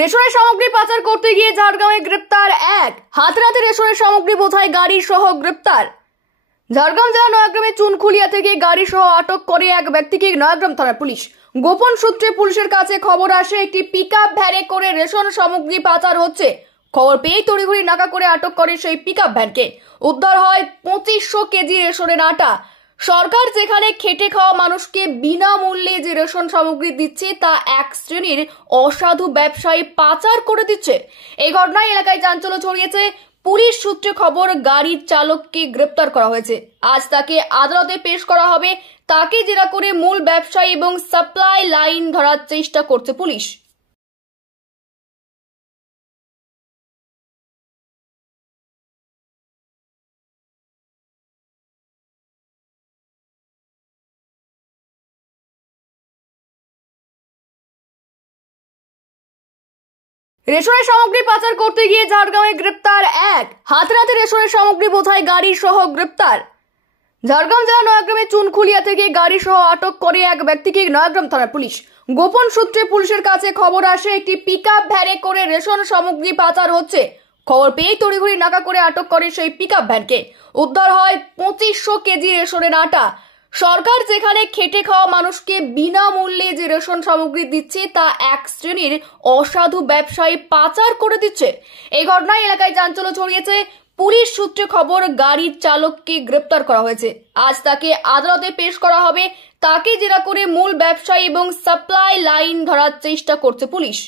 রেশনের সামগ্রী পাচার করতে গিয়ে ঝাড়গ্রামে গ্রেপ্তার এক। হাতে রেশনের সামগ্রী বোঝাই গাড়ি সহ গ্রেপ্তার। ঝাড়গ্রাম জেলা নয়াগ্রামে চুনখুলিয়া থেকে গাড়ি সহ আটক করে এক ব্যক্তিকে নয়াগ্রাম থানার পুলিশ। গোপন সূত্রে পুলিশের কাছে খবর আসে একটি পিকআপ ভ্যানে করে রেশন সামগ্রী পাচার হচ্ছে। খবর পেয়ে তড়িঘড়ি নাকা করে আটক করে সেই পিকআপ ভ্যানকে। উদ্ধার হয় 2500 কেজি রেশনের আটা। সরকার যেখানে খেটে খাওয়া মানুষকে বিনামূল্যে যে রেশন সামগ্রী দিচ্ছে তা এক শ্রেণীর অসাধু ব্যবসায়ী পাচার করে দিচ্ছে। এই ঘটনায় এলাকায় চাঞ্চল্য ছড়িয়েছে। পুলিশ সূত্রে খবর, গাড়ির চালককে গ্রেপ্তার করা হয়েছে। আজ তাকে আদালতে পেশ করা হবে। তাকে জেরা করে মূল ব্যবসায়ী এবং সাপ্লাই লাইন ধরার চেষ্টা করছে পুলিশ। রেশনের সামগ্রী পাচার করতে গিয়ে ঝাড়গ্রামে গ্রেপ্তার এক। হাতে রেশনের সামগ্রী বোঝাই গাড়ি সহ গ্রেপ্তার। ঝাড়গ্রাম জেলা নয়াগ্রামে চুনখুলিয়া থেকে গাড়ি সহ আটক করে এক ব্যক্তিকে নয়াগ্রাম থানার পুলিশ। গোপন সূত্রে পুলিশের কাছে খবর আসে একটি পিকআপ ভ্যানে করে রেশন সামগ্রী পাচার হচ্ছে। খবর পেয়ে তড়িঘড়ি নাকা করে আটক করে সেই পিকআপ ভ্যানকে। উদ্ধার হয় 2500 কেজি রেশনের আটা। সরকার যেখানে খেটে খাওয়া মানুষকে বিনামূল্যে যে রেশন সামগ্রী দিচ্ছে তা এক শ্রেণীর অসাধু ব্যবসায়ী পাচার করে দিচ্ছে। এই ঘটনায় এলাকায় চাঞ্চল্য ছড়িয়েছে। পুলিশ সূত্রে খবর, গাড়ির চালককে গ্রেপ্তার করা হয়েছে। আজ তাকে আদালতে পেশ করা হবে। তাকে জেরা করে মূল ব্যবসায়ী এবং সাপ্লাই লাইন ধরার চেষ্টা করছে পুলিশ।